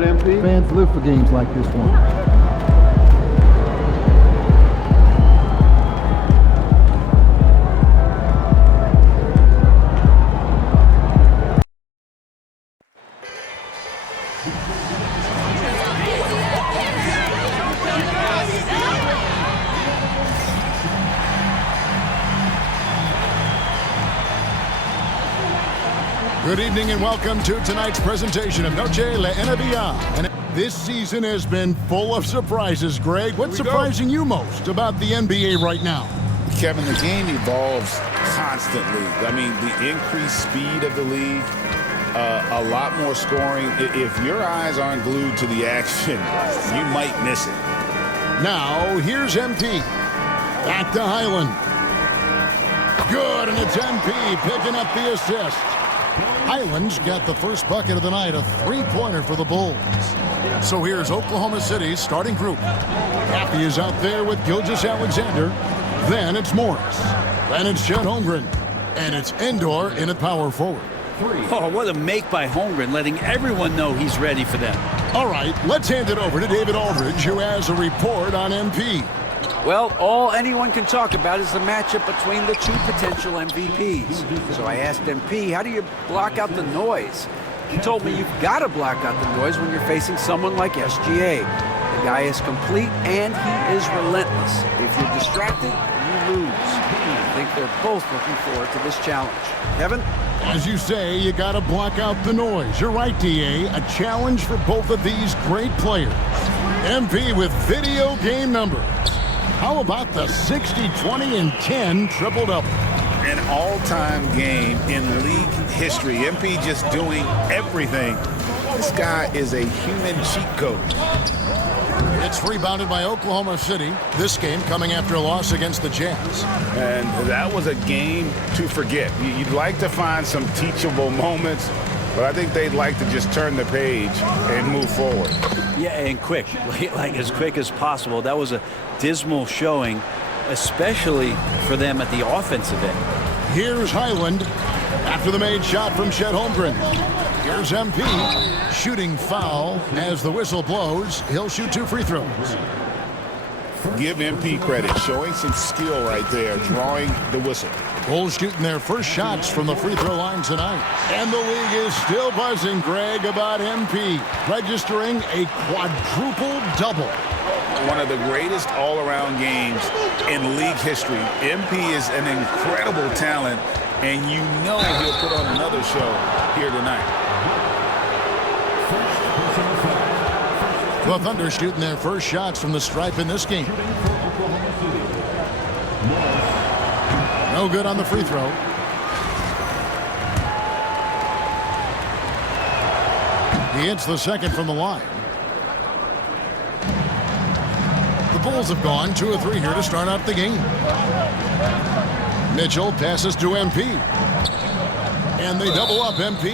good, MP? Fans live for games like this one. Good evening and welcome to tonight's presentation of Noche la NBA. And this season has been full of surprises, Greg. What's surprising you most about the NBA right now? Kevin, the game evolves constantly. I mean, the increased speed of the league, a lot more scoring. If your eyes aren't glued to the action, you might miss it. Now, here's MP. Back to Highland. Good, and it's MP picking up the assist. Highland's got the first bucket of the night, a three-pointer for the Bulls. So here's Oklahoma City's starting group. Happy is out there with Gilgeous-Alexander. Then it's Morris. Then it's Chet Holmgren. And it's Endor in at power forward. Oh, what a make by Holmgren, letting everyone know he's ready for them. All right, let's hand it over to David Aldridge, who has a report on MP. Well, all anyone can talk about is the matchup between the two potential MVPs. So I asked MP, how do you block out the noise? He told me you've got to block out the noise when you're facing someone like SGA. The guy is complete and he is relentless. If you're distracted, you lose. I think they're both looking forward to this challenge. Kevin? As you say, you got to block out the noise. You're right, DA. A challenge for both of these great players. MP with video game numbers. How about the 60, 20, and 10 triple-double? An all-time game in league history. MP just doing everything. This guy is a human cheat code. It's rebounded by Oklahoma City. This game coming after a loss against the Jazz. And that was a game to forget. You'd like to find some teachable moments, but I think they'd like to just turn the page and move forward. Yeah, and quick, like as quick as possible. That was a dismal showing, especially for them at the offensive end. Here's Highland after the made shot from Chet Holmgren. Here's MP shooting foul as the whistle blows. He'll shoot 2 free throws. Give MP credit, showing some skill right there, drawing the whistle. Bulls shooting their first shots from the free throw line tonight. And the league is still buzzing, Greg, about MP registering a quadruple double. One of the greatest all-around games in league history. MP is an incredible talent, and you know he'll put on another show here tonight. The Thunder shooting their first shots from the stripe in this game. No good on the free throw. He hits the second from the line. The Bulls have gone 2 of 3 here to start out the game. Mitchell passes to MP. And they double up MP.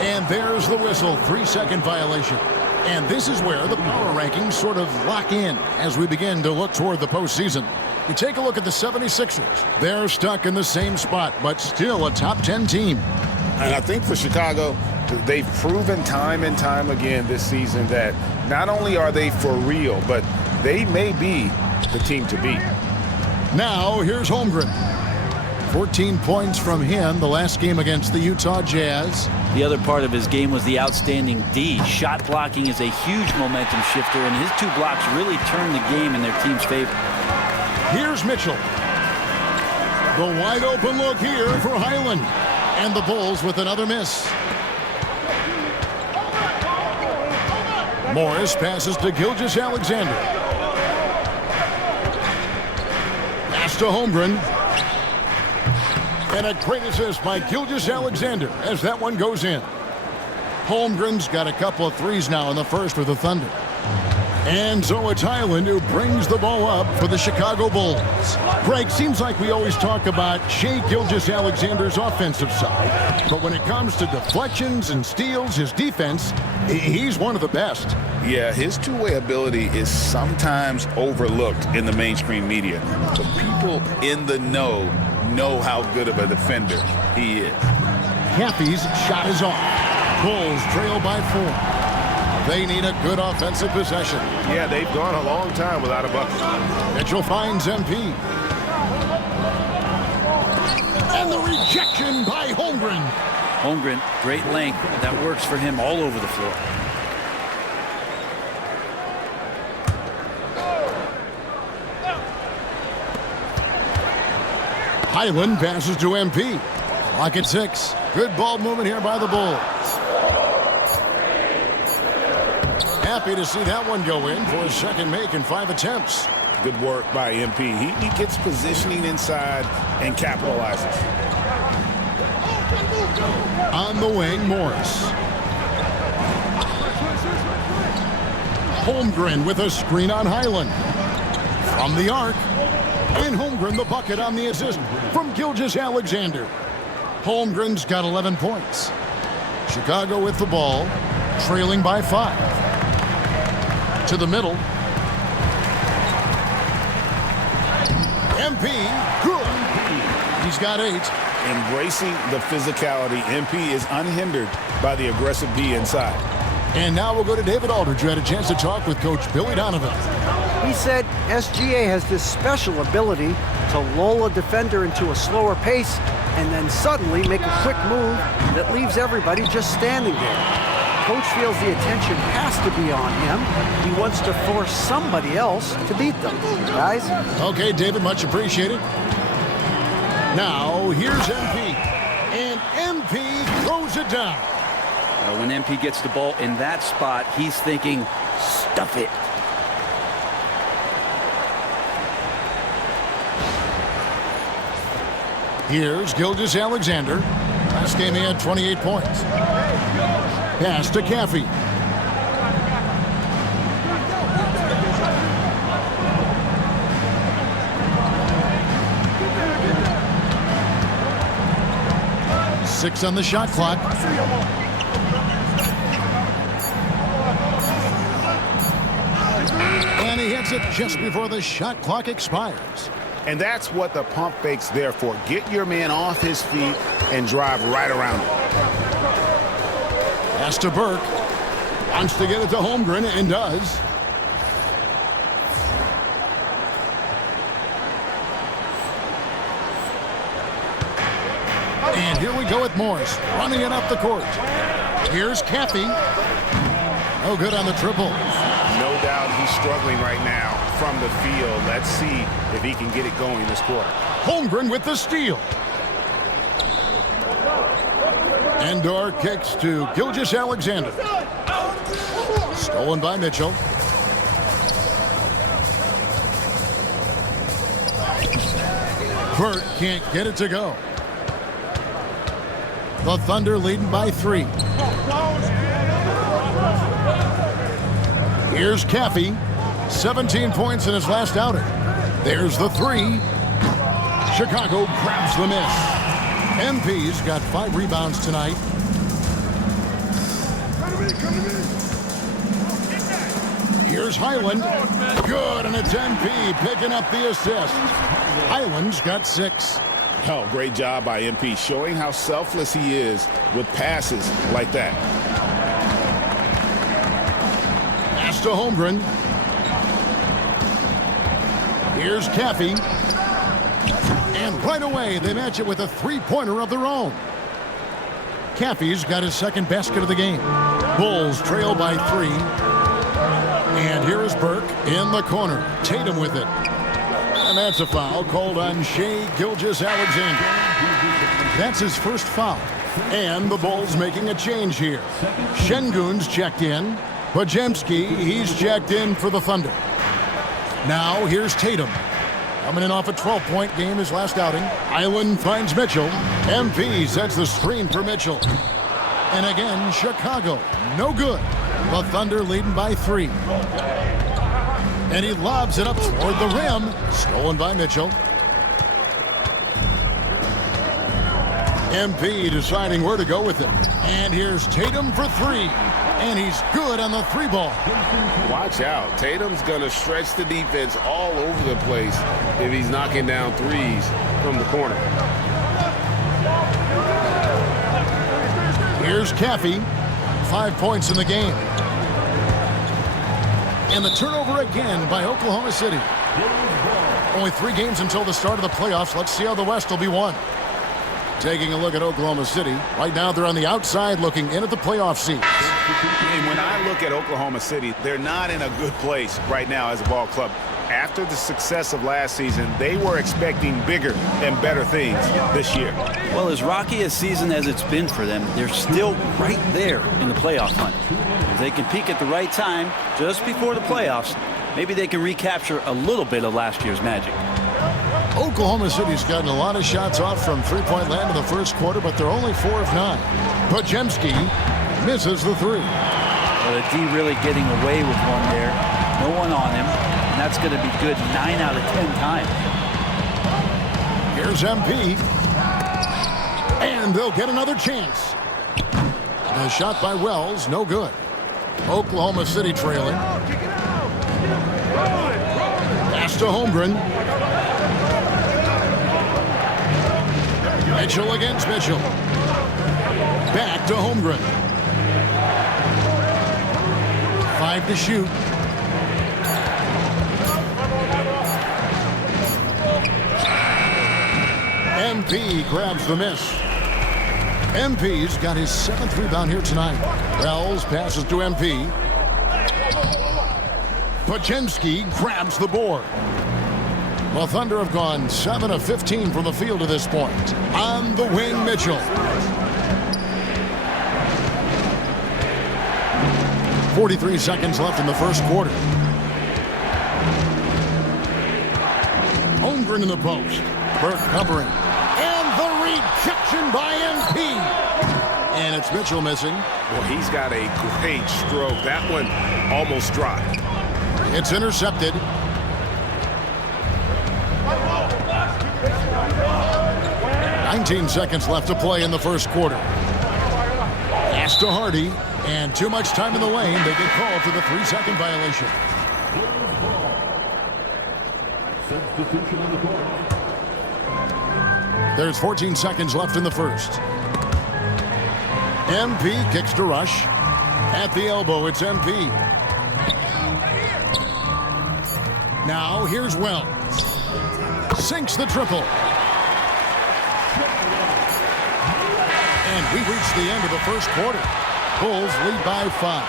And there's the whistle, 3-second violation. And this is where the power rankings sort of lock in as we begin to look toward the postseason. We take a look at the 76ers. They're stuck in the same spot, but still a top 10 team. And I think for Chicago, they've proven time and time again this season that not only are they for real, but they may be the team to beat. Now, here's Holmgren. 14 points from him the last game against the Utah Jazz. The other part of his game was the outstanding D. Shot blocking is a huge momentum shifter, and his 2 blocks really turned the game in their team's favor. Here's Mitchell. The wide open look here for Highland. And the Bulls with another miss. Morris passes to Gilgeous-Alexander. Pass to Holmgren. And a great assist by Gilgeous-Alexander as that one goes in. Holmgren's got a couple of threes now in the first for the Thunder. And so it's Highland who brings the ball up for the Chicago Bulls. Greg, seems like we always talk about Shai Gilgeous-Alexander's offensive side. But when it comes to deflections and steals, his defense, he's one of the best. Yeah, his two-way ability is sometimes overlooked in the mainstream media. But people in the know how good of a defender he is. Happy's shot is off. Bulls trail by 4. They need a good offensive possession. Yeah, they've gone a long time without a bucket. Mitchell finds MP. And the rejection by Holmgren. Holmgren, great length. That works for him all over the floor. Highland passes to MP. Clock at 6. Good ball movement here by the Bulls. Happy to see that one go in for his second make in 5 attempts. Good work by MP. He gets positioning inside and capitalizes. On the wing, Morris. Holmgren with a screen on Highland. From the arc. And Holmgren the bucket on the assist from Gilgeous-Alexander. Holmgren's got 11 points. Chicago with the ball, trailing by 5. To the middle. MP, good. He's got 8. Embracing the physicality, MP is unhindered by the aggressive D inside. And now we'll go to David Aldridge, who had a chance to talk with Coach Billy Donovan. He said SGA has this special ability to lull a defender into a slower pace and then suddenly make a quick move that leaves everybody just standing there. Coach feels the attention has to be on him. He wants to force somebody else to beat them. Guys? Okay, David, much appreciated. Now, here's MP. And MP throws it down. When MP gets the ball in that spot, he's thinking, stuff it. Here's Gilgeous-Alexander. Last game he had 28 points. Pass to Caffey. Six on the shot clock. And he hits it just before the shot clock expires. And that's what the pump fake's there for. Get your man off his feet and drive right around him. Pass to Burke. Wants to get it to Holmgren and does. And here we go with Morris running it up the court. Here's Caffey. No good on the triple. No doubt he's struggling right now from the field. Let's see if he can get it going this quarter. Holmgren with the steal. Endor kicks to Gilgeous-Alexander. Stolen by Mitchell. Burke can't get it to go. The Thunder leading by 3. Here's Caffey. 17 points in his last outing. There's the 3. Chicago grabs the miss. MP's got 5 rebounds tonight. Here's Highland. Good, and it's MP picking up the assist. Highland's got 6. Oh, great job by MP, showing how selfless he is with passes like that. Pass to Holmgren. Here's Caffey. And right away, they match it with a 3-pointer of their own. Caffey's got his second basket of the game. Bulls trail by 3. And here is Burke in the corner. Tatum with it. And that's a foul called on Shai Gilgeous-Alexander. That's his first foul. And the Bulls making a change here. Şengün's checked in. Podziemski, he's checked in for the Thunder. Now here's Tatum. Coming in off a 12-point game his last outing. Highland finds Mitchell. MP sets the screen for Mitchell. And again, Chicago. No good. The Thunder leading by 3. And he lobs it up toward the rim. Stolen by Mitchell. MP deciding where to go with it. And here's Tatum for 3. And he's good on the 3-ball. Watch out. Tatum's going to stretch the defense all over the place if he's knocking down threes from the corner. Here's Caffey. 5 points in the game. And the turnover again by Oklahoma City. Only 3 games until the start of the playoffs. Let's see how the West will be won. Taking a look at Oklahoma City. Right now they're on the outside looking in at the playoff seats. And when I look at Oklahoma City, they're not in a good place right now as a ball club. After the success of last season, they were expecting bigger and better things this year. Well, as rocky a season as it's been for them, they're still right there in the playoff hunt. If they can peak at the right time, just before the playoffs, maybe they can recapture a little bit of last year's magic. Oklahoma City's gotten a lot of shots off from three-point land in the first quarter, but they're only 4 of 9. Podziemski misses the 3. Well, the D really getting away with one there. No one on him, and that's going to be good 9 out of 10 times. Here's MP. And they'll get another chance. The shot by Wells, no good. Oklahoma City trailing. Pass to Holmgren. Mitchell against Mitchell. Back to Holmgren. 5 to shoot. MP grabs the miss. MP's got his 7th rebound here tonight. Wells passes to MP. Podziemski grabs the board. The Thunder have gone 7 of 15 from the field to this point. On the wing, Mitchell. 43 seconds left in the first quarter. Holmgren in the post. Burke covering. And the rejection by MP. And it's Mitchell missing. Well, he's got a great stroke. That one almost dropped. It's intercepted. "19 seconds left to play in the first quarter. Pass to Hardy, and too much time in the lane. They get called for the 3-second violation. There's 14 seconds left in the first. MP kicks to Rush. At the elbow, it's MP. Now here's Wells. Sinks the triple. And we've reached the end of the first quarter. Bulls lead by 5.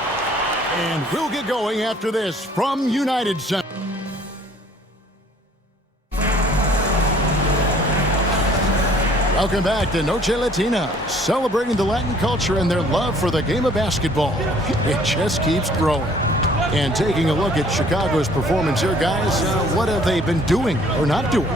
And we'll get going after this from United Center. Welcome back to Noche Latina, celebrating the Latin culture and their love for the game of basketball. It just keeps growing. And taking a look at Chicago's performance here, guys, what have they been doing or not doing?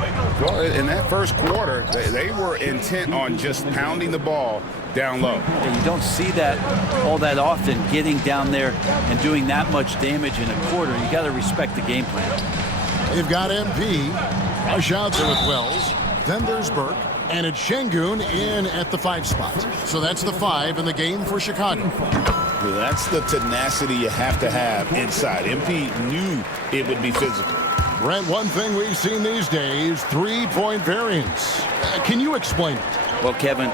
Well, in that first quarter, they were intent on just pounding the ball down low. And you don't see that all that often, getting down there and doing that much damage in a quarter. You got to respect the game plan. They've got MP. Rush out there with Wells. Then there's Burke. And it's Şengün in at the 5 spot. So that's the 5 in the game for Chicago. Well, that's the tenacity you have to have inside. MP knew it would be physical. Brent, one thing we've seen these days, 3-point variance. Can you explain it? Well, Kevin,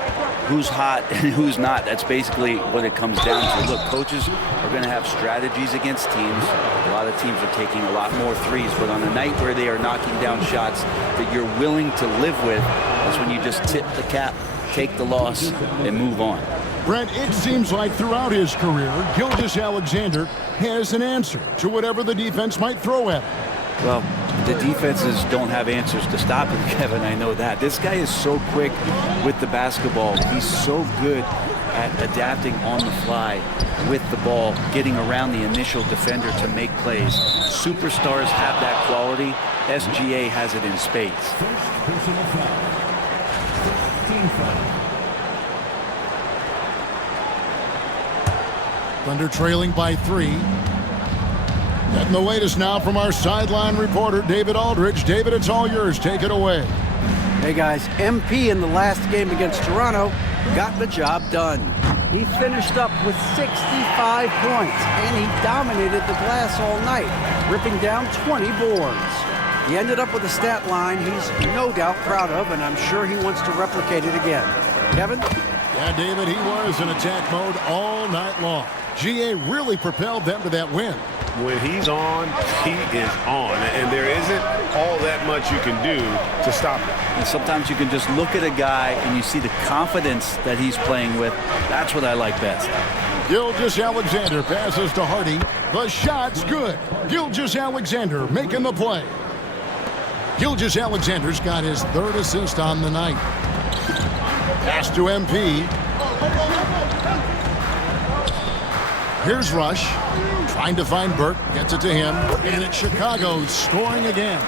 who's hot and who's not, that's basically what it comes down to. Look, coaches are going to have strategies against teams. A lot of teams are taking a lot more threes, but on a night where they are knocking down shots that you're willing to live with, that's when you just tip the cap, take the loss, and move on. Brent, it seems like throughout his career, Gilgeous-Alexander has an answer to whatever the defense might throw at him. Well, the defenses don't have answers to stop him, Kevin. I know that. This guy is so quick with the basketball. He's so good at adapting on the fly with the ball, getting around the initial defender to make plays. Superstars have that quality. SGA has it in spades. Thunder trailing by 3. Getting the latest now from our sideline reporter, David Aldridge. David, it's all yours. Take it away. Hey, guys, MP in the last game against Toronto got the job done. He finished up with 65 points, and he dominated the glass all night, ripping down 20 boards. He ended up with a stat line he's no doubt proud of, and I'm sure he wants to replicate it again. Kevin? Yeah, David, he was in attack mode all night long. GA really propelled them to that win. When he's on, he is on. And there isn't all that much you can do to stop him. And sometimes you can just look at a guy and you see the confidence that he's playing with. That's what I like best. Gilgeous-Alexander passes to Hardy. The shot's good. Gilgeous-Alexander making the play. Gilgeous-Alexander's got his 3rd assist on the night. Pass to MP. Here's Rush. Trying to find Burke. Gets it to him. And it's Chicago scoring again.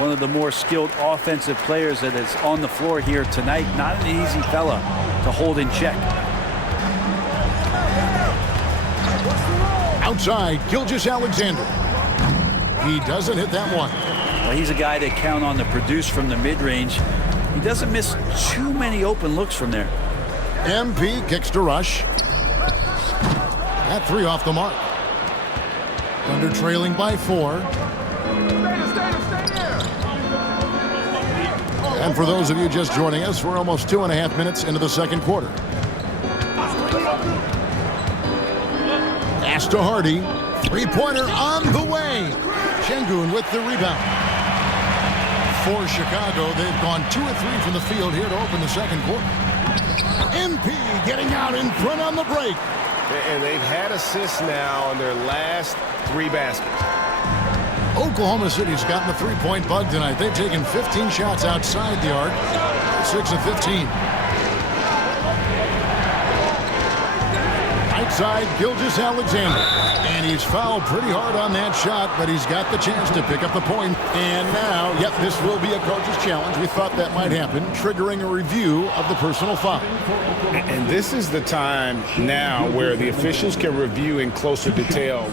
One of the more skilled offensive players that is on the floor here tonight. Not an easy fella to hold in check. Outside, Gilgeous-Alexander. He doesn't hit that one. Well, he's a guy that count on to produce from the mid-range. He doesn't miss too many open looks from there. MP kicks to Rush. That 3 off the mark. Thunder trailing by 4. And for those of you just joining us, we're almost 2.5 minutes into the second quarter. Pass to Hardy. 3-pointer on the way. Şengün with the rebound. For Chicago, they've gone 2 of 3 from the field here to open the second quarter. MP getting out in front on the break. And they've had assists now on their last 3 baskets. Oklahoma City's gotten the 3-point bug tonight. They've taken 15 shots outside the arc. 6 of 15. Outside, Gilgeous-Alexander. And he's fouled pretty hard on that shot, but he's got the chance to pick up the point. And now, yep, this will be a coach's challenge. We thought that might happen, triggering a review of the personal foul. And this is the time now where the officials can review in closer detail.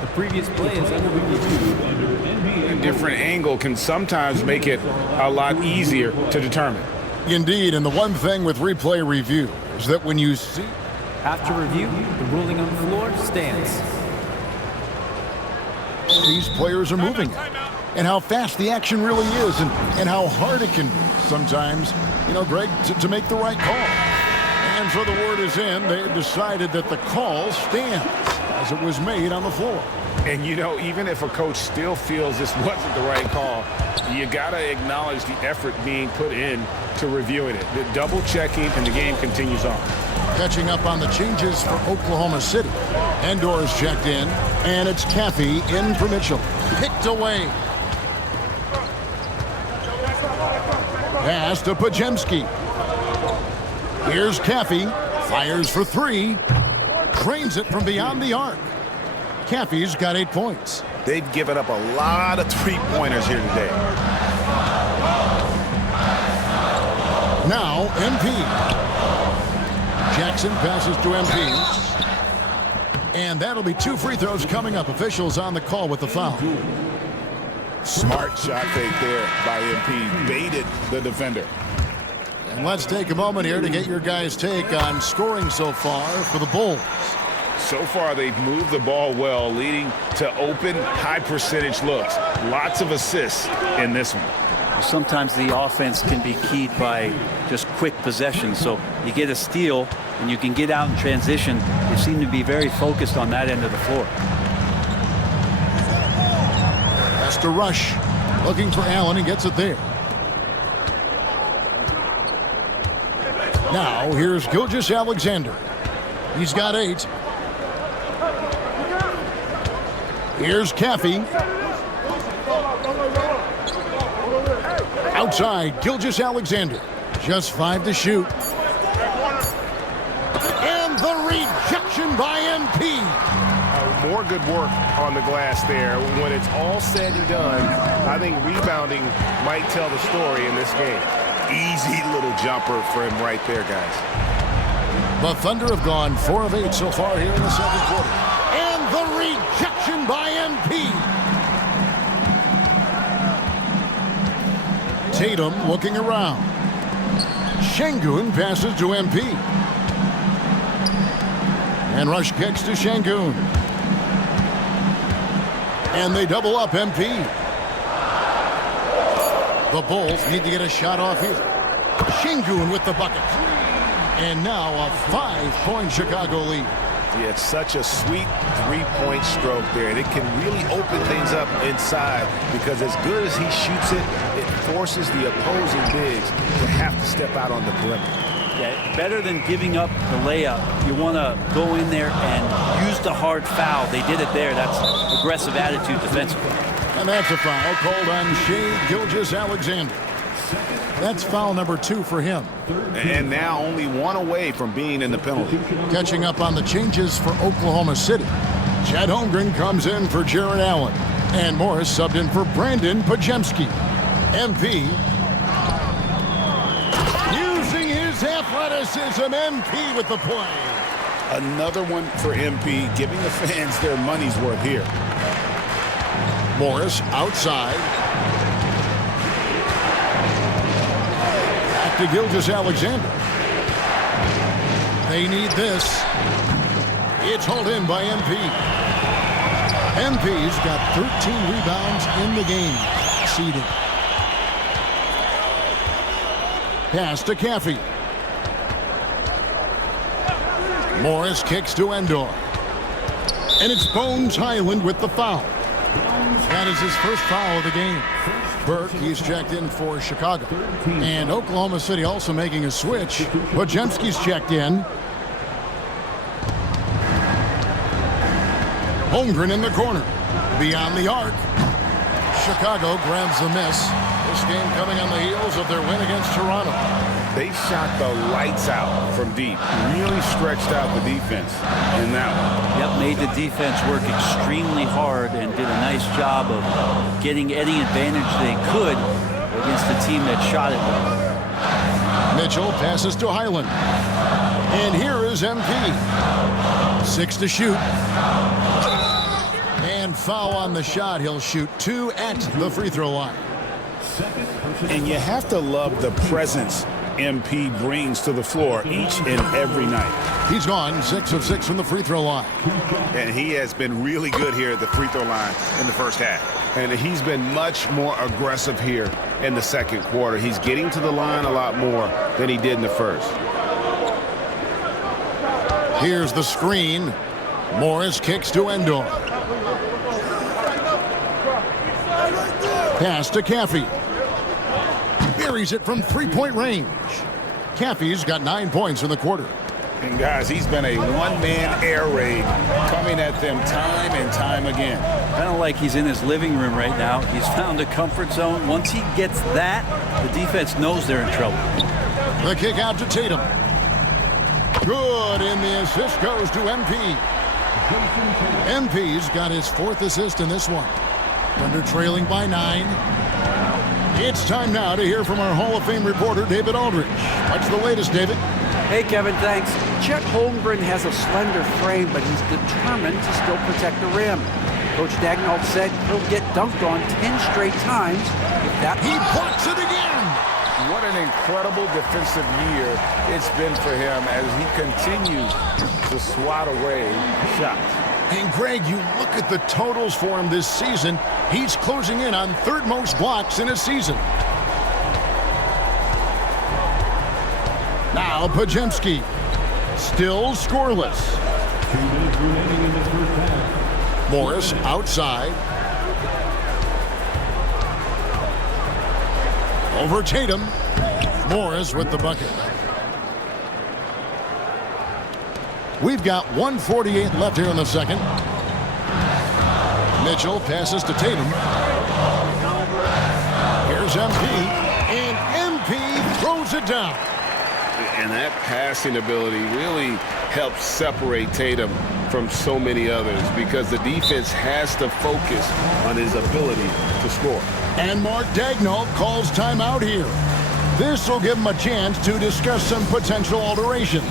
The previous play is under review under NBA. A different angle can sometimes make it a lot easier to determine. Indeed, and the one thing with replay review is that when you see After review, the ruling on the floor stands. these players are moving and how fast the action really is and how hard it can be sometimes, you know, Greg, to make the right call. And so the word is in. They decided that the call stands as it was made on the floor. And, you know, even if a coach still feels this wasn't the right call, you got to acknowledge the effort being put in to reviewing it. The double checking, and the game continues on. Catching up on the changes for Oklahoma City. Endor's checked in, and it's Caffey in for Mitchell. Picked away. Pass to Podziemski. Here's Caffey. Fires for 3. Drains it from beyond the arc. Caffey's got 8 points. They've given up a lot of 3-pointers here today. Now, MP. Jackson passes to MP. And that'll be 2 free throws coming up. Officials on the call with the foul. Smart shot fake there by MP. Baited the defender. And let's take a moment here to get your guys' take on scoring so far for the Bulls. So far, they've moved the ball well, leading to open, high-percentage looks. Lots of assists in this one. Sometimes the offense can be keyed by just quick possession. So you get a steal and you can get out in transition. They seem to be very focused on that end of the floor. That's to Rush. Looking for Allen. He gets it there. Now, here's Gilgeous-Alexander. He's got 8. Here's Caffey. Outside, Gilgeous-Alexander. Just 5 to shoot. And the rejection by MP. More good work on the glass there. When it's all said and done, I think rebounding might tell the story in this game. Easy little jumper for him right there, guys. The Thunder have gone 4 of 8 so far here in the second quarter. And the rejection by MP. Tatum looking around. Şengün passes to MP. And Rush kicks to Şengün. And they double up MP. The Bulls need to get a shot off here. Şengün with the bucket. And now a 5-point Chicago lead. Yeah, it's such a sweet three-point stroke there. And it can really open things up inside because as good as he shoots it, it forces the opposing bigs to have to step out on the perimeter. Yeah, better than giving up the layup. You want to go in there and use the hard foul. They did it there. That's aggressive attitude defensively. And that's a foul called on Shai Gilgeous-Alexander. That's foul number 2 for him. And now only one away from being in the penalty. Catching up on the changes for Oklahoma City. Chet Holmgren comes in for Jared Allen. And Morris subbed in for Brandon Podziemski. MP using his athleticism. MP with the play. Another one for MP, giving the fans their money's worth here. Morris outside. Back to Gilgeous-Alexander. They need this. It's hauled in by MP. MP's got 13 rebounds in the game. Seeded. Pass to Caffey. Morris kicks to Endor. And it's Bones Highland with the foul. That is his first foul of the game. Burke, he's checked in for Chicago. And Oklahoma City also making a switch. Podziemski's checked in. Holmgren in the corner. Beyond the arc. Chicago grabs the miss. This game coming on the heels of their win against Toronto. They shot the lights out from deep. Really stretched out the defense in that one. Yep, made the defense work extremely hard and did a nice job of getting any advantage they could against the team that shot it well. Mitchell passes to Highland. And here is MP. 6 to shoot. And foul on the shot. He'll shoot 2 at the free throw line. And you have to love the presence MP brings to the floor each and every night. He's gone 6 of 6 from the free throw line. And he has been really good here at the free throw line in the first half. And he's been much more aggressive here in the second quarter. He's getting to the line a lot more than he did in the first. Here's the screen. Morris kicks to Endor. Pass to Caffey. Buries it from three-point range. Caffey's got 9 points in the quarter. And guys, he's been a one-man air raid coming at them time and time again. Kind of like he's in his living room right now. He's found a comfort zone. Once he gets that, the defense knows they're in trouble. The kick out to Tatum. Good, and the assist goes to MP. MP's got his 4th assist in this one. Thunder trailing by 9. It's time now to hear from our Hall of Fame reporter, David Aldridge. What's the latest, David? Hey, Kevin, thanks. Chet Holmgren has a slender frame, but he's determined to still protect the rim. Coach Daigneault said he'll get dunked on 10 straight times. He blocks it again! What an incredible defensive year it's been for him as he continues to swat away shots. And Greg, you look at the totals for him this season, he's closing in on 3rd most blocks in a season. Now Podziemski, still scoreless. 2 minutes remaining in this first half. Morris outside. Over Tatum. Morris with the bucket. We've got 1:48 left here in the second. Mitchell passes to Tatum. Here's MP. And MP throws it down. And that passing ability really helps separate Tatum from so many others because the defense has to focus on his ability to score. And Mark Daigneault calls timeout here. This will give him a chance to discuss some potential alterations.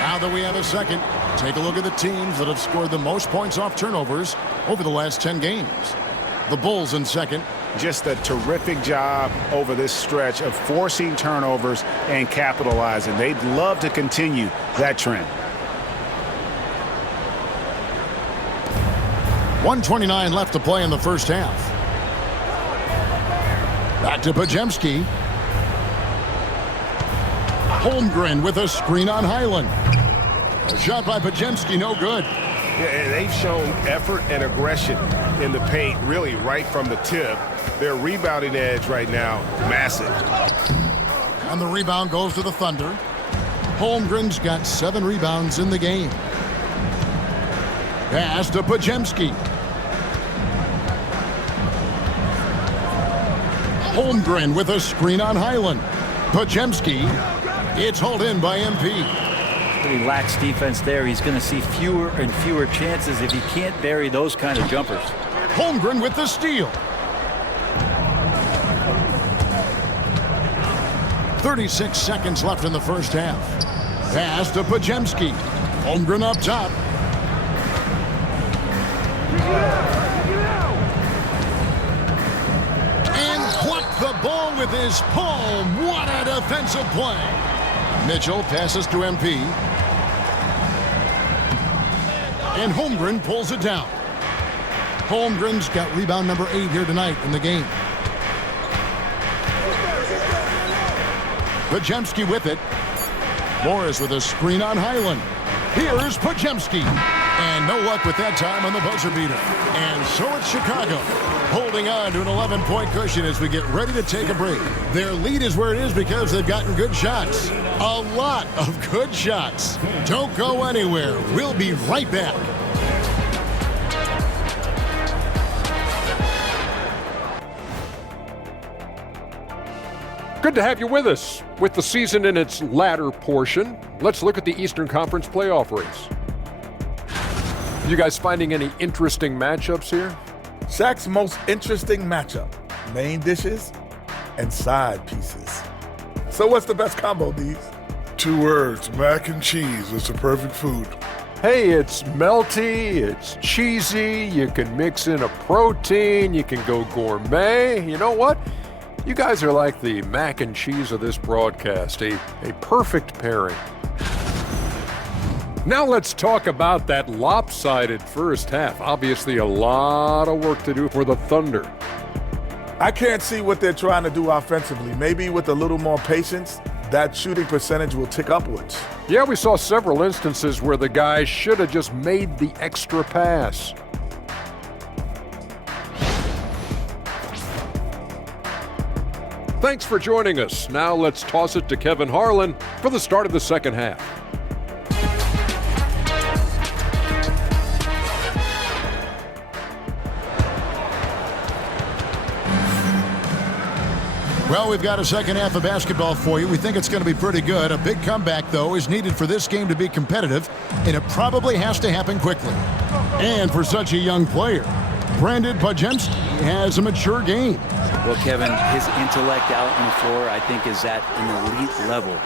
Now that we have a second, take a look at the teams that have scored the most points off turnovers over the last 10 games. The Bulls in second. Just a terrific job over this stretch of forcing turnovers and capitalizing. They'd love to continue that trend. 1:29 left to play in the first half. Back to Podziemski. Holmgren with a screen on Highland. A shot by Pajemski, no good. Yeah, and they've shown effort and aggression in the paint, really right from the tip. Their rebounding edge right now, massive. And the rebound goes to the Thunder. Holmgren's got 7 rebounds in the game. Pass to Pajemski. Holmgren with a screen on Highland. Pajemski, it's hauled in by MP. Pretty lax defense there. He's going to see fewer and fewer chances if he can't bury those kind of jumpers. Holmgren with the steal. 36 seconds left in the first half. Pass to Pajemski. Holmgren up top. And plucked the ball with his palm. What a defensive play. Mitchell passes to MP. And Holmgren pulls it down. Holmgren's got rebound number 8 here tonight in the game. Pajemski with it. Morris with a screen on Highland. Here's Pajemski. And no luck with that time on the buzzer beater. And so it's Chicago holding on to an 11-point cushion as we get ready to take a break. Their lead is where it is because they've gotten good shots. A lot of good shots. Don't go anywhere. We'll be right back. Good to have you with us. With the season in its latter portion, let's look at the Eastern Conference playoff race. You guys finding any interesting matchups here? Shaq's most interesting matchup, main dishes and side pieces. So what's the best combo, Deez? 2 words, mac and cheese. It's the perfect food. Hey, it's melty, it's cheesy, you can mix in a protein, you can go gourmet. You know what? You guys are like the mac and cheese of this broadcast, a perfect pairing. Now let's talk about that lopsided first half. Obviously a lot of work to do for the Thunder. I can't see what they're trying to do offensively. Maybe with a little more patience, that shooting percentage will tick upwards. Yeah, we saw several instances where the guys should have just made the extra pass. Thanks for joining us. Now let's toss it to Kevin Harlan for the start of the second half. Well, we've got a second half of basketball for you. We think it's going to be pretty good. A big comeback, though, is needed for this game to be competitive, and it probably has to happen quickly. And for such a young player, Brandon Pajemski has a mature game. Well, Kevin, his intellect out on the floor, I think, is at an elite level.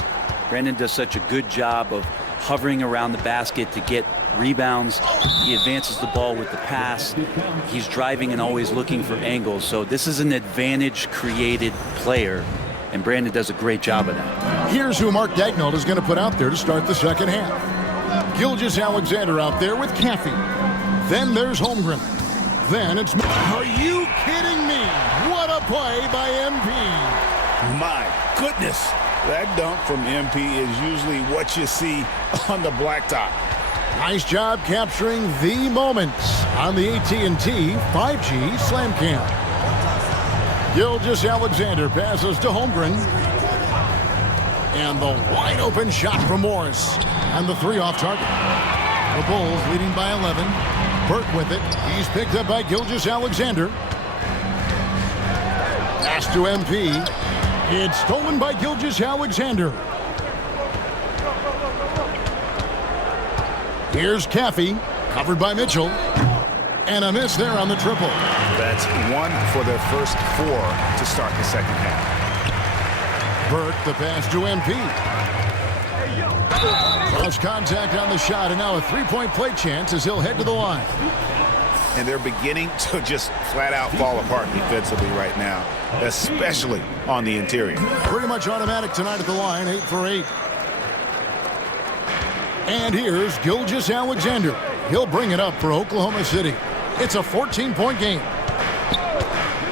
Brandon does such a good job of hovering around the basket to get rebounds. He advances the ball with the pass. He's driving and always looking for angles. So this is an advantage-created player, and Brandon does a great job of that. Here's who Mark Daignault is going to put out there to start the second half. Gilgeous-Alexander out there with Caffey. Then there's Holmgren. Then it's... Are you kidding me? What a play by MP. My goodness. That dunk from MP is usually what you see on the blacktop. Nice job capturing the moments on the AT&T 5G Slam Cam. Gilgeous-Alexander passes to Holmgren. And the wide open shot from Morris. And the 3 off target. The Bulls leading by 11. Burke with it. He's picked up by Gilgeous-Alexander. Pass to MP. It's stolen by Gilgeous-Alexander. Here's Caffey, covered by Mitchell. And a miss there on the triple. That's 1 for their first 4 to start the second half. Burke, the pass to MP. Lost contact on the shot, and now a 3-point play chance as he'll head to the line. And they're beginning to just flat out fall apart defensively right now, especially on the interior. Pretty much automatic tonight at the line, 8 for 8. And here's Gilgeous-Alexander. He'll bring it up for Oklahoma City. It's a 14-point game.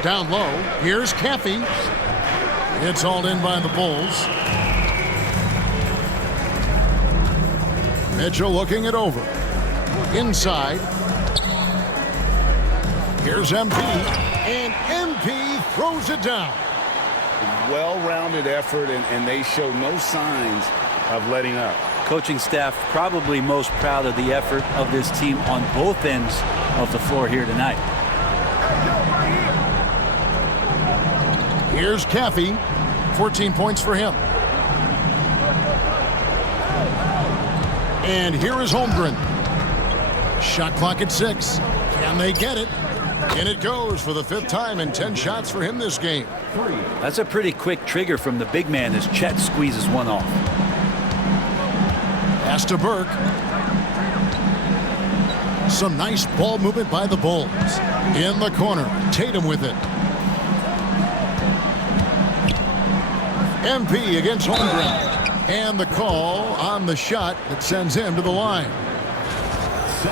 Down low, here's Caffey. It's hauled in by the Bulls. Mitchell looking it over. Inside. Here's MP. And MP throws it down. Well-rounded effort, and they show no signs of letting up. Coaching staff probably most proud of the effort of this team on both ends of the floor here tonight. Here's Caffey. 14 points for him. And here is Holmgren. Shot clock at 6. Can they get it? And it goes for the 5th time and 10 shots for him this game. That's a pretty quick trigger from the big man as Chet squeezes one off. Pass to Burke. Some nice ball movement by the Bulls. In the corner, Tatum with it. MP against Holmgren. And the call on the shot that sends him to the line.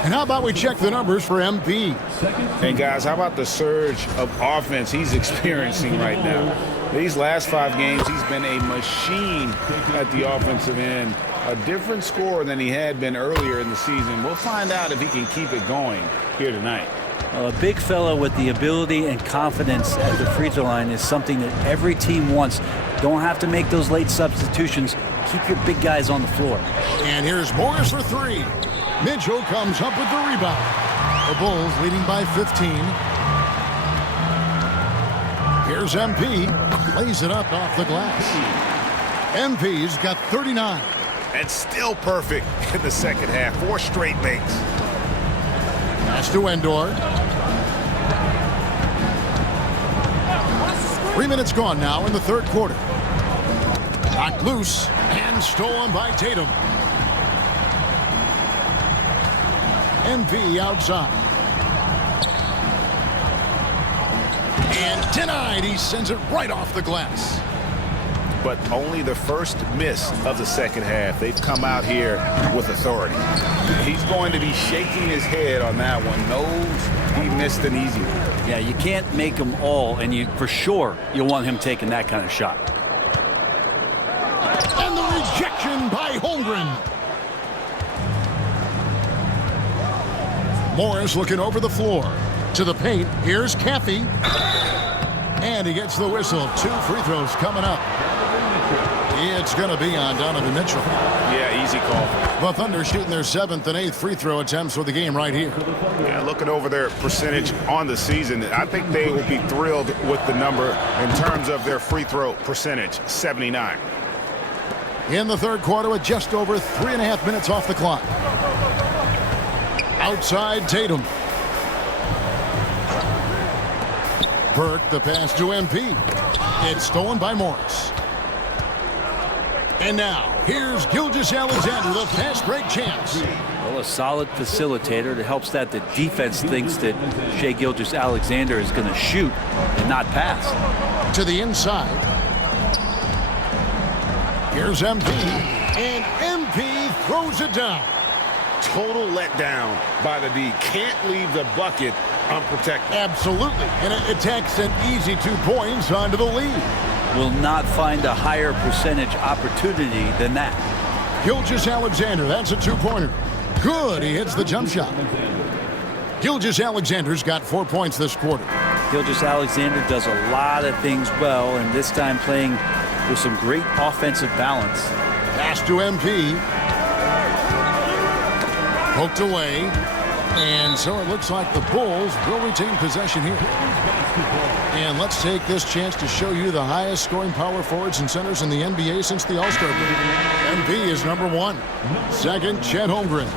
And how about we check the numbers for MP? Hey, guys, how about the surge of offense he's experiencing right now? These last 5 games, he's been a machine at the offensive end. A different scorer than he had been earlier in the season. We'll find out if he can keep it going here tonight. A big fellow with the ability and confidence at the free throw line is something that every team wants. Don't have to make those late substitutions. Keep your big guys on the floor. And here's Morris for 3. Mitchell comes up with the rebound. The Bulls leading by 15. Here's MP. Lays it up off the glass. MP's got 39. And still perfect in the second half. 4 straight makes. Pass to Endor. 3 minutes gone now in the 3rd quarter. Knocked loose and stolen by Tatum. MP outside. And denied. He sends it right off the glass. But only the first miss of the second half. They've come out here with authority. He's going to be shaking his head on that one. Knows he missed an easy one. Yeah, you can't make them all, and for sure you want him taking that kind of shot. And the rejection by Holmgren. Morris looking over the floor. To the paint. Here's Caffey. And he gets the whistle. 2 free throws coming up. It's going to be on Donovan Mitchell. Yeah, easy call. The Thunder shooting their 7th and 8th free throw attempts for the game right here. Yeah, looking over their percentage on the season, I think they will be thrilled with the number in terms of their free throw percentage, 79. In the 3rd quarter with just over 3.5 minutes off the clock. Outside Tatum. Burke, the pass to MP. It's stolen by Morris. And now, here's Gilgeous-Alexander, the fast break chance. Well, a solid facilitator that helps that the defense thinks that Shai Gilgeous-Alexander is going to shoot and not pass. To the inside. Here's MP. And MP throws it down. Total letdown by the D. Can't leave the bucket unprotected. Absolutely. And it attacks an easy 2 points onto the lead. Will not find a higher percentage opportunity than that. Gilgeous-Alexander, that's a 2-pointer. Good, he hits the jump shot. Gilgeous-Alexander's got 4 points this quarter. Gilgeous-Alexander does a lot of things well, and this time playing with some great offensive balance. Pass to MP. Poked away. And so it looks like the Bulls will retain possession here. And let's take this chance to show you the highest scoring power forwards and centers in the NBA since the All-Star break. MP is number 1. Second, Chet Holmgren.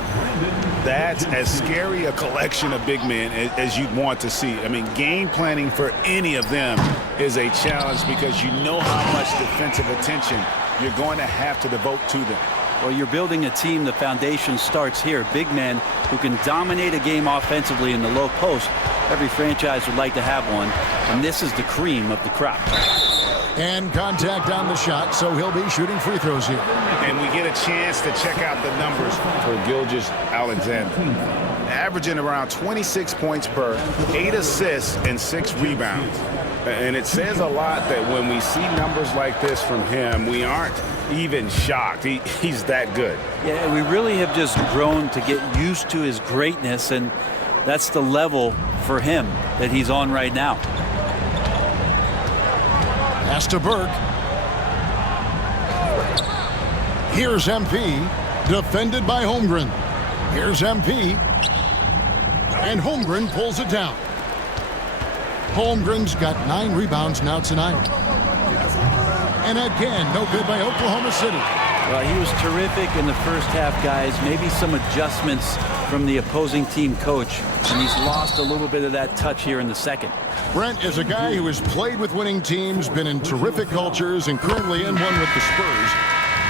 That's as scary a collection of big men as you'd want to see. I mean, game planning for any of them is a challenge because you know how much defensive attention you're going to have to devote to them. Well, you're building a team, the foundation starts here. Big men who can dominate a game offensively in the low post. Every franchise would like to have one, and this is the cream of the crop. And contact on the shot, so he'll be shooting free throws here. And we get a chance to check out the numbers for Gilgeous-Alexander. Averaging around 26 points per, 8 assists, and 6 rebounds. And it says a lot that when we see numbers like this from him, we aren't even shocked. He's that good. Yeah, we really have just grown to get used to his greatness, and that's the level for him that he's on right now. Pass to Burke. Here's MP, defended by Holmgren. Here's MP, and Holmgren pulls it down. Holmgren's got 9 rebounds now tonight. And again, no good by Oklahoma City. Well, he was terrific in the first half, guys. Maybe some adjustments from the opposing team coach, and he's lost a little bit of that touch here in the second. Brent is a guy who has played with winning teams, been in terrific cultures, and currently in one with the Spurs.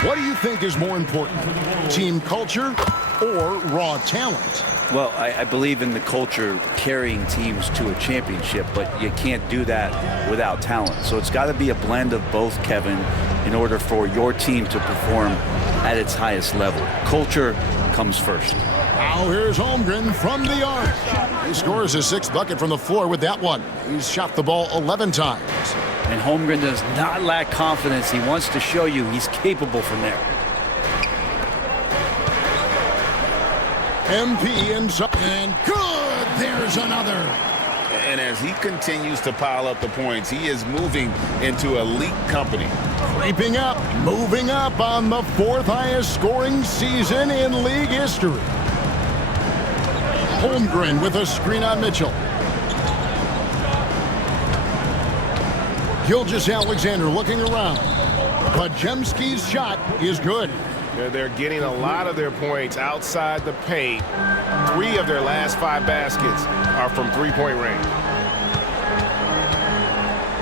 What do you think is more important, team culture or raw talent? Well, I believe in the culture carrying teams to a championship, but you can't do that without talent. So it's got to be a blend of both, Kevin, in order for your team to perform at its highest level. Culture comes first. Now here's Holmgren from the arc. He scores his 6th bucket from the floor with that one. He's shot the ball 11 times. And Holmgren does not lack confidence. He wants to show you he's capable from there. MP inside, and good, there's another. And as he continues to pile up the points, he is moving into elite company. Creeping up, moving up on the 4th highest scoring season in league history. Holmgren with a screen on Mitchell. Gilgeous-Alexander looking around. Podziemski's shot is good. They're getting a lot of their points outside the paint. 3 of their last 5 baskets are from three-point range.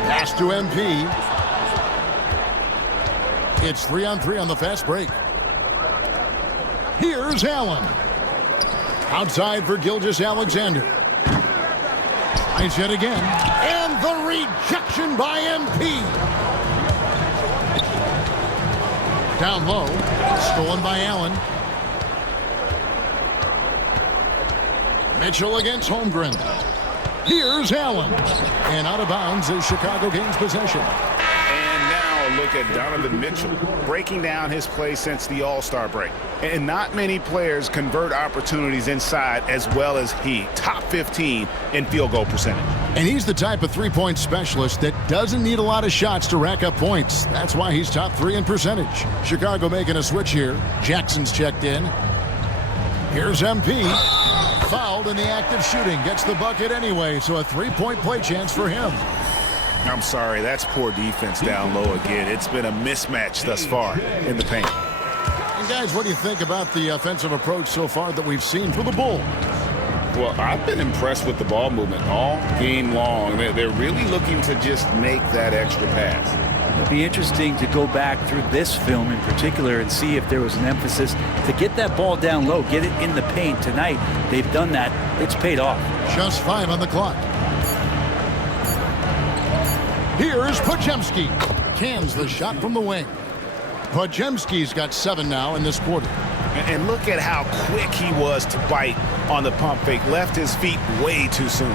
Pass to MP. It's 3-on-3 on the fast break. Here's Allen. Outside for Gilgeous-Alexander. Tries yet again. And the rejection by MP. Down low. Stolen by Allen. Mitchell against Holmgren. Here's Allen. And out of bounds as Chicago gains possession. And now a look at Donovan Mitchell breaking down his play since the All-Star break. And not many players convert opportunities inside as well as he. Top 15 in field goal percentage. And he's the type of three-point specialist that doesn't need a lot of shots to rack up points. That's why he's top 3 in percentage. Chicago making a switch here. Jackson's checked in. Here's MP. Fouled in the act of shooting. Gets the bucket anyway, so a 3-point play chance for him. I'm sorry, that's poor defense down low again. It's been a mismatch thus far in the paint. And guys, what do you think about the offensive approach so far that we've seen for the Bulls? Well, I've been impressed with the ball movement all game long. They're really looking to just make that extra pass. It'll be interesting to go back through this film in particular and see if there was an emphasis to get that ball down low, get it in the paint. Tonight, they've done that. It's paid off. Just 5 on the clock. Here's Podziemski. Cans the shot from the wing. Podziemski's got 7 now in this quarter. And look at how quick he was to bite on the pump fake. Left his feet way too soon.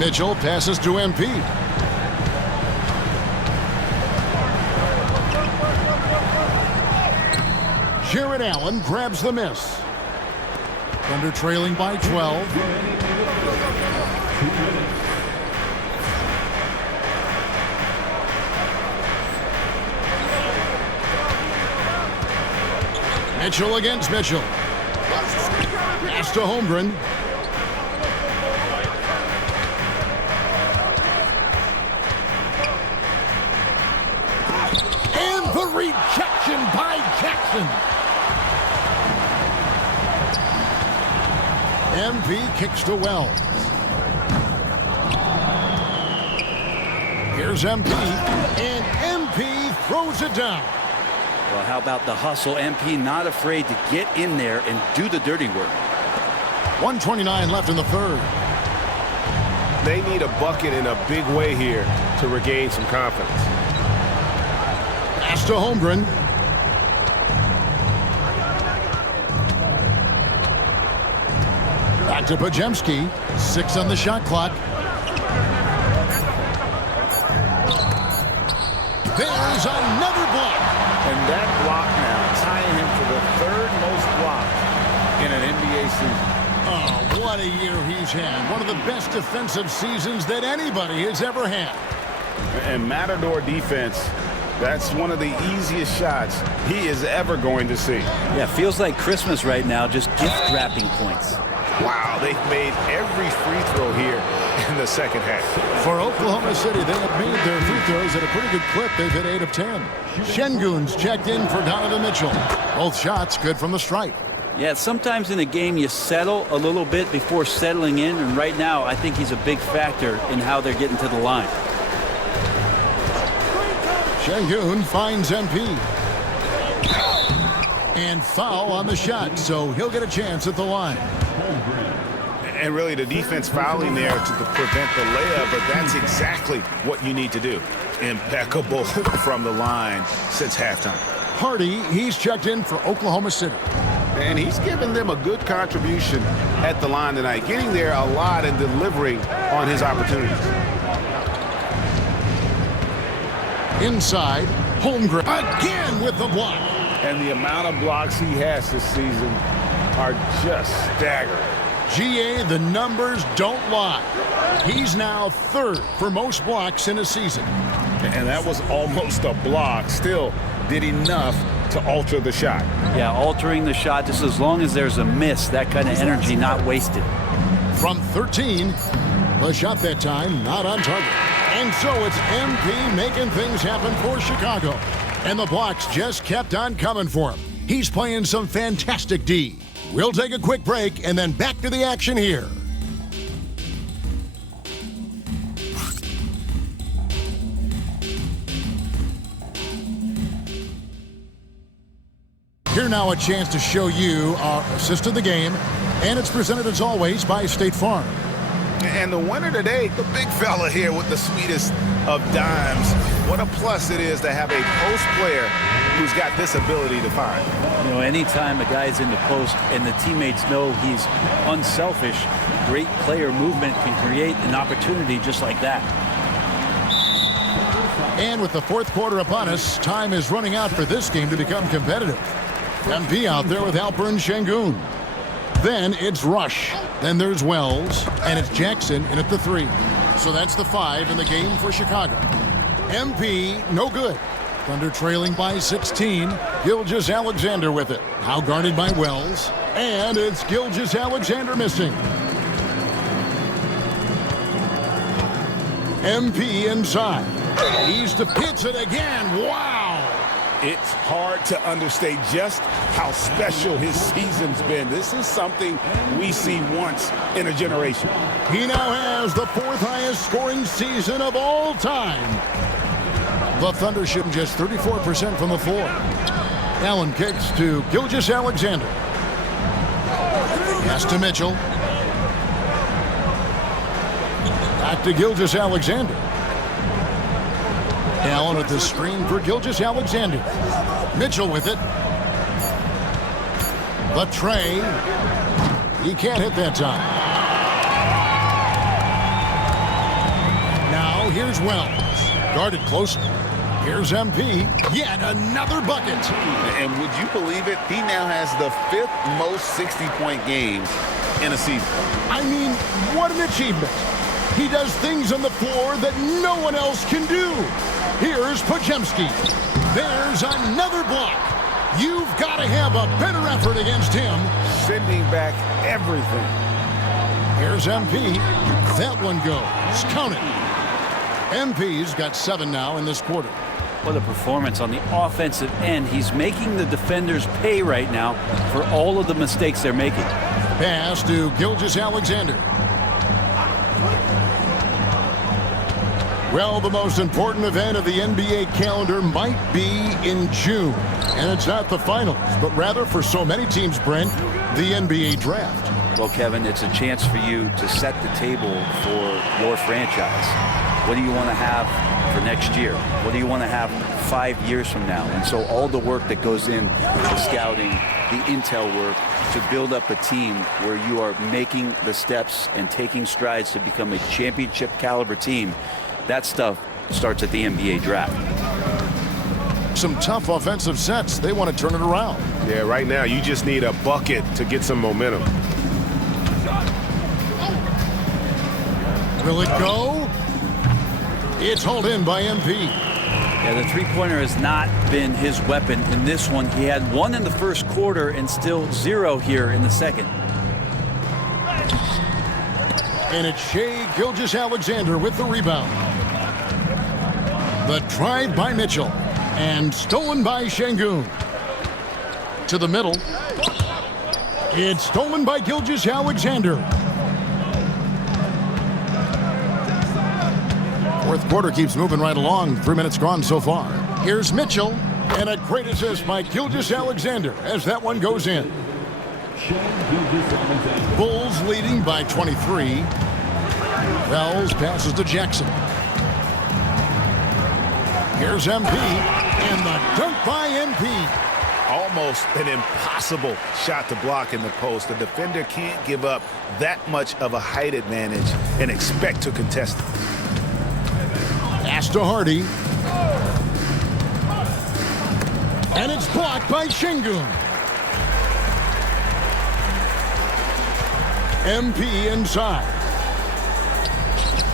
Mitchell passes to MP. Jared Allen grabs the miss. Thunder trailing by 12. Mitchell against Mitchell. Pass to Holmgren. And the rejection by Jackson. MP kicks to Wells. Here's MP, and MP throws it down. Well, how about the hustle? MP not afraid to get in there and do the dirty work. 1:29 left in the third. They need a bucket in a big way here to regain some confidence. Pass to Holmgren. Back to Podziemski. 6 on the shot clock. There's another block. And that block now tying him for the third most blocks in an NBA season. Oh, what a year he's had. One of the best defensive seasons that anybody has ever had. And Matador defense, that's one of the easiest shots he is ever going to see. Yeah, feels like Christmas right now, just gift wrapping points. Wow, they've made every free throw here in the second half. For Oklahoma City, they have made their free throws at a pretty good clip. They've hit 8 of 10. Şengün's checked in for Donovan Mitchell. Both shots good from the stripe. Yeah, sometimes in a game you settle a little bit before settling in, and right now I think he's a big factor in how they're getting to the line. Şengün finds MP. And foul on the shot, so he'll get a chance at the line. And really the defense fouling there to prevent the layup, but that's exactly what you need to do. Impeccable from the line since halftime. Hardy, he's checked in for Oklahoma City. And he's given them a good contribution at the line tonight, getting there a lot and delivering on his opportunities. Inside, Holmgren again with the block. And the amount of blocks he has this season are just staggering. GA, the numbers don't lie. He's now third for most blocks in a season. And that was almost a block. Still did enough to alter the shot. Yeah, altering the shot just as long as there's a miss, that kind of energy not wasted. From 13, the shot that time not on target. And so it's MP making things happen for Chicago. And the blocks just kept on coming for him. He's playing some fantastic D. We'll take a quick break and then back to the action here. Here now a chance to show you our assist of the game, and it's presented as always by State Farm. And the winner today, the big fella here with the sweetest of dimes. What a plus it is to have a post player who's got this ability to find. You know, anytime a guy's in the post and the teammates know he's unselfish, great player movement can create an opportunity just like that. And with the fourth quarter upon us, time is running out for this game to become competitive. MP out there with Alperen Şengün. Then it's Rush. Then there's Wells. And it's Jackson in at the 3. So that's the 5 in the game for Chicago. MP, no good. Thunder trailing by 16. Gilgeous-Alexander with it. Now guarded by Wells. And it's Gilgeous-Alexander missing. MP inside. He's to pitch it again. Wow! It's hard to understate just how special his season's been. This is something we see once in a generation. He now has the 4th highest scoring season of all time. The Thunder shooting just 34% from the floor. Allen kicks to Gilgeous-Alexander. Pass to Mitchell. Back to Gilgeous-Alexander. Allen at the screen for Gilgeous-Alexander. Mitchell with it. The tray. He can't hit that time. Now here's Wells. Guarded closely. Here's MP. Yet another bucket. And would you believe it? He now has the 5th most 60-point games in a season. I mean, what an achievement. He does things on the floor that no one else can do. Here's Podziemski. There's another block. You've got to have a better effort against him. Sending back everything. Here's MP. That one goes. Count it. MP's got 7 now in this quarter. What a performance on the offensive end. He's making the defenders pay right now for all of the mistakes they're making. Pass to Gilgeous-Alexander. Well, the most important event of the NBA calendar might be in June. And it's not the finals, but rather for so many teams, Brent, the NBA draft. Well, Kevin, it's a chance for you to set the table for your franchise. What do you want to have for next year? What do you want to have 5 years from now? And so all the work that goes in the scouting, the intel work, to build up a team where you are making the steps and taking strides to become a championship caliber team, that stuff starts at the NBA draft. some tough offensive sets. They want to turn it around. Yeah, right now you just need a bucket to get some momentum. Will it go? It's hauled in by MP. Yeah, the three-pointer has not been his weapon in this one. He had one in the first quarter and still 0 here in the second. And it's Shai Gilgeous-Alexander with the rebound. The drive by Mitchell. And stolen by Şengün. To the middle. It's stolen by Gilgeous-Alexander. Fourth quarter keeps moving right along. 3 minutes gone so far. Here's Mitchell. And a great assist by Gilgeous-Alexander as that one goes in. Bulls leading by 23. Wells passes to Jackson. Here's MP. And the dunk by MP. Almost an impossible shot to block in the post. The defender can't give up that much of a height advantage and expect to contest it. Pass to Hardy. And it's blocked by Şengün. MP inside.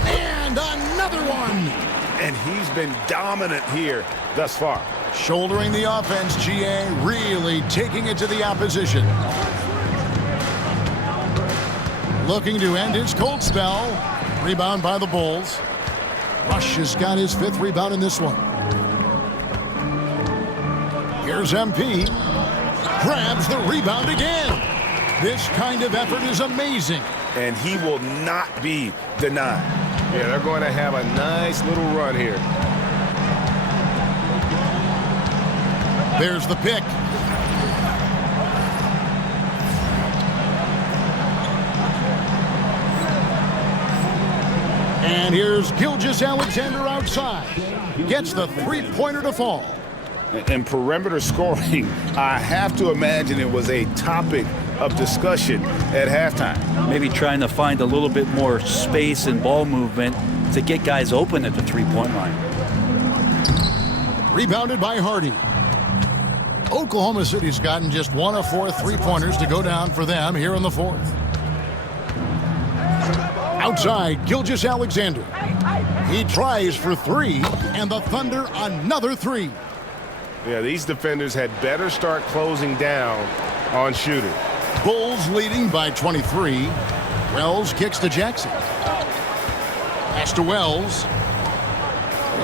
And another one. And he's been dominant here thus far. Shouldering the offense, GA really taking it to the opposition. Looking to end his cold spell. Rebound by the Bulls. Rush has got his 5th rebound in this one. Here's MP. Grabs the rebound again. This kind of effort is amazing. And he will not be denied. Yeah, they're going to have a nice little run here. There's the pick. And here's Gilgeous-Alexander outside. Gets the three-pointer to fall. And perimeter scoring, I have to imagine it was a topic of discussion at halftime. Maybe trying to find a little bit more space and ball movement to get guys open at the three-point line. Rebounded by Hardy. Oklahoma City's gotten just 1 of 4 three-pointers to go down for them here in the 4th. Outside, Gilgeous-Alexander. He tries for 3, and the Thunder another 3. Yeah, these defenders had better start closing down on shooters. Bulls leading by 23. Wells kicks to Jackson. Pass to Wells.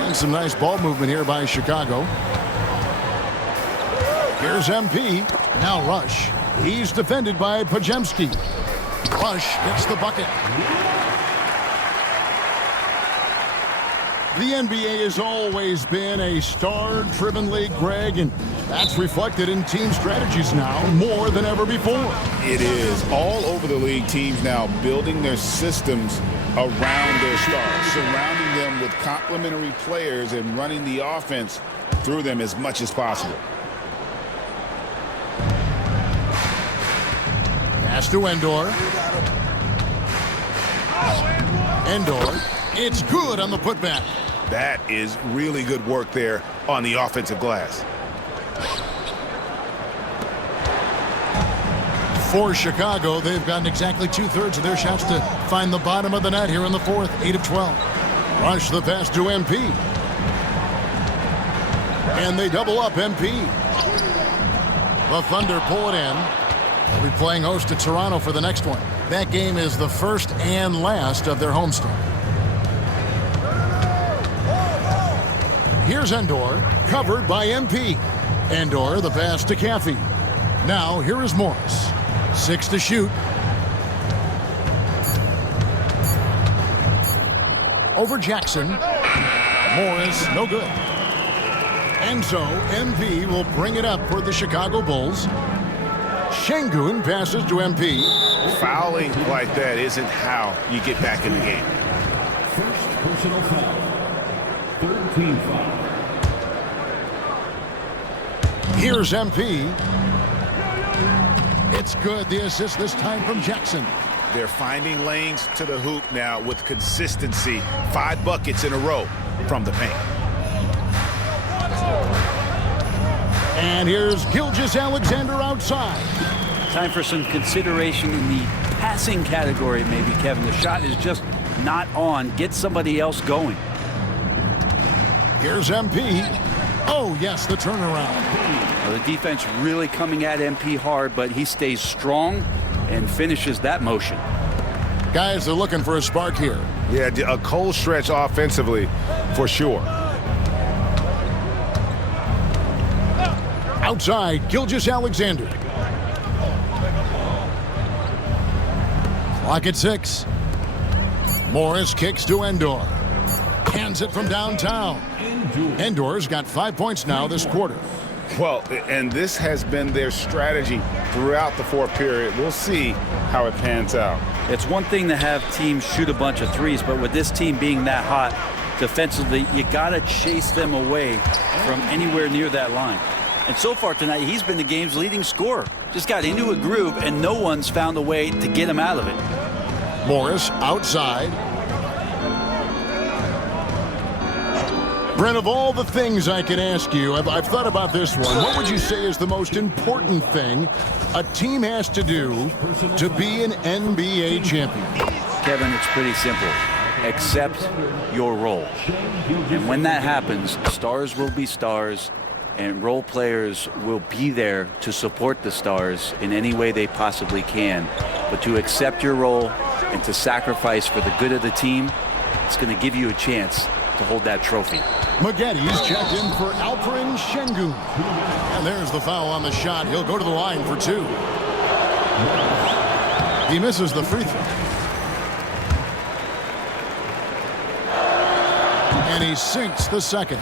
And some nice ball movement here by Chicago. Here's MP. Now Rush. He's defended by Pajemski. Rush gets the bucket. The NBA has always been a star-driven league, Greg, and that's reflected in team strategies now more than ever before. It is. All over the league, teams now building their systems around their stars, surrounding them with complementary players and running the offense through them as much as possible. Pass to Endor. Endor. It's good on the putback. That is really good work there on the offensive glass. For Chicago, they've gotten exactly 2/3 of their shots to find the bottom of the net here in the 4th, 8 of 12. Rush the pass to MP. And they double up MP. The Thunder pull it in. They'll be playing host to Toronto for the next one. That game is the first and last of their homestand. Here's Endor, covered by MP. Endor, the pass to Caffey. Now, here is Morris. 6 to shoot. Over Jackson. Morris, no good. And so, MP will bring it up for the Chicago Bulls. Şengün passes to MP. Fouling like that isn't how you get back in the game. First personal foul. Third team foul. Here's MP. It's good. The assist this time from Jackson. They're finding lanes to the hoop now with consistency. 5 buckets in a row from the paint. And here's Gilgeous-Alexander outside. Time for some consideration in the passing category, maybe, Kevin. The shot is just not on. Get somebody else going. Here's MP. Oh, yes, the turnaround. Well, the defense really coming at MP hard, but he stays strong and finishes that motion. Guys, they're looking for a spark here. Yeah, a cold stretch offensively for sure. Outside, Gilgeous-Alexander. Clock at 6. Morris kicks to Endor. Hands it from downtown. Endor's got 5 points now this quarter. Well, and this has been their strategy throughout the fourth period. We'll see how it pans out. It's one thing to have teams shoot a bunch of threes, but with this team being that hot defensively, you got to chase them away from anywhere near that line. And so far tonight, he's been the game's leading scorer. Just got into a groove, and no one's found a way to get him out of it. Morris outside. Brent, of all the things I could ask you, I've thought about this one. What would you say is the most important thing a team has to do to be an NBA champion? Kevin, it's pretty simple. Accept your role. And when that happens, stars will be stars, and role players will be there to support the stars in any way they possibly can. But to accept your role and to sacrifice for the good of the team, it's going to give you a chance to hold that trophy. Maggetti's checked in for Alperen Şengün. And there's the foul on the shot. He'll go to the line for 2. He misses the free throw. And he sinks the second.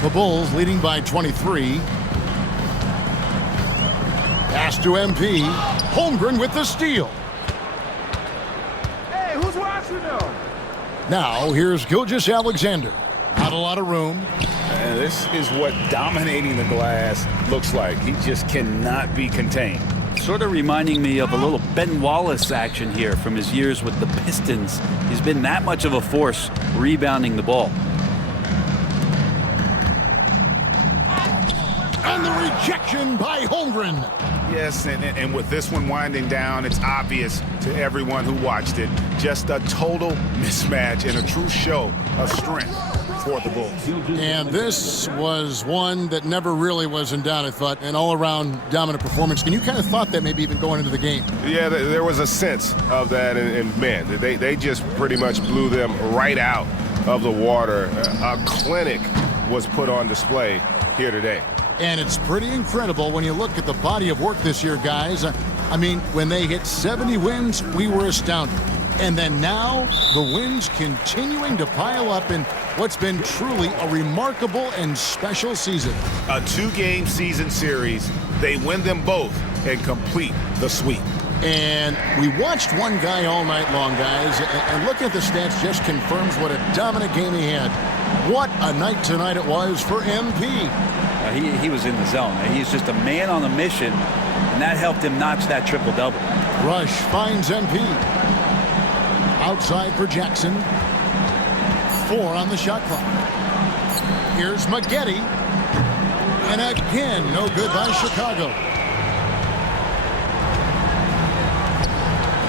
The Bulls leading by 23. Pass to MP. Holmgren with the steal. Hey, who's watching though? Now here's Gilgeous-Alexander. Not a lot of room. And this is what dominating the glass looks like. He just cannot be contained. Sort of reminding me of a little Ben Wallace action here from his years with the Pistons. He's been that much of a force rebounding the ball. And the rejection by Holmgren. Yes, and with this one winding down, it's obvious to everyone who watched it. Just a total mismatch and a true show of strength for the Bulls. And this was one that never really was in doubt, I thought, an all-around dominant performance. And you kind of thought that maybe even going into the game. Yeah, there was a sense of that, and man, they just pretty much blew them right out of the water. A clinic was put on display here today. And it's pretty incredible when you look at the body of work this year, guys. I mean, when they hit 70 wins, we were astounded. And then now, the wins continuing to pile up in what's been truly a remarkable and special season. A 2-game season series. They win them both and complete the sweep. And we watched one guy all night long, guys, and looking at the stats just confirms what a dominant game he had. What a night tonight it was for MP. He was in the zone. He's just a man on a mission, and that helped him notch that triple-double. Rush finds MP. Outside for Jackson. 4 on the shot clock. Here's Maggetti. And again, no good by Chicago.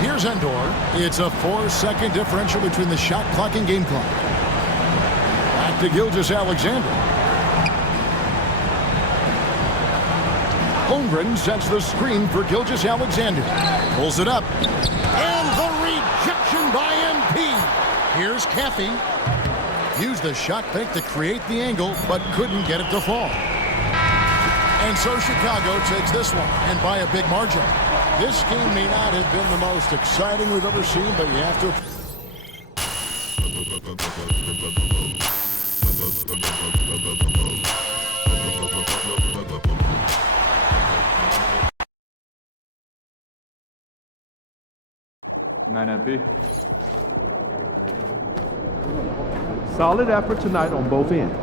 Here's Endor. It's a 4-second differential between the shot clock and game clock. Back to Gilgeous-Alexander. Holmgren sets the screen for Gilgeous-Alexander. Pulls it up. And the rejection by MP. Here's Caffey. Used the shot fake to create the angle, but couldn't get it to fall. And so Chicago takes this one, and by a big margin. This game may not have been the most exciting we've ever seen, but you have to... Night MP. Solid effort tonight on both ends.